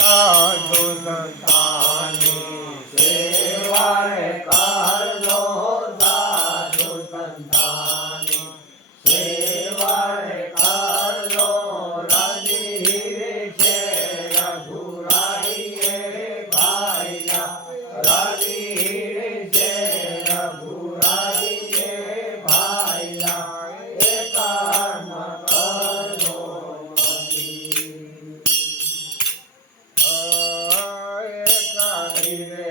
સાધુ સંતાની સેવાએ કરજો, સાધુ સંતાની સેવાએ કરજો, રવિ છે રઘુરાઈએ ભાઈયા, રવિ છે રઘુરાઈએ ભાઈયા, એ કર્મ કરજો મતી. કરીને